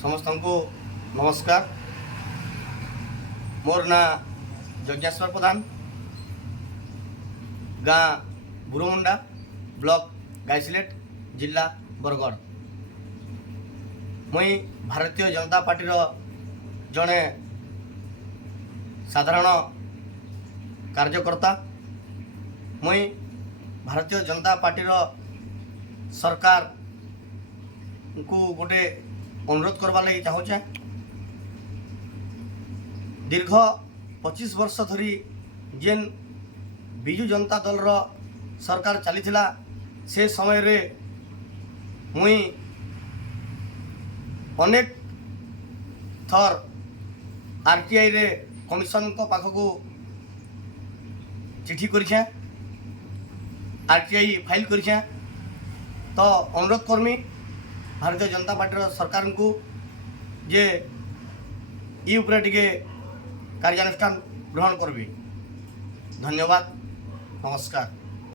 समस्त को नमस्कार। मोर ना यज्ञेश्वर प्रधान, गाँ बुरुमुंडा, ब्लॉक गाइसिलेट, जिला बरगढ़। मुई भारतीय जनता पार्टी जड़े साधारण कार्यकर्ता। मुई भारतीय जनता पार्टी सरकार को गोटे अनुरोध करवा लगी चाहूचे। दीर्घ 25 वर्ष धरी जेन बिजु जनता दल सरकार चली से समय रे मुई अनेक थर आरटीआई रे कमिशन को पाखक चिठी करिछे, आरटीआई फाइल करिछे। तो अनुरोध करमी भारतीय जनता पार्टी सरकार को जे ई उपरे टिके कार्यानुष्ठान ग्रहण करबी। धन्यवाद, नमस्कार।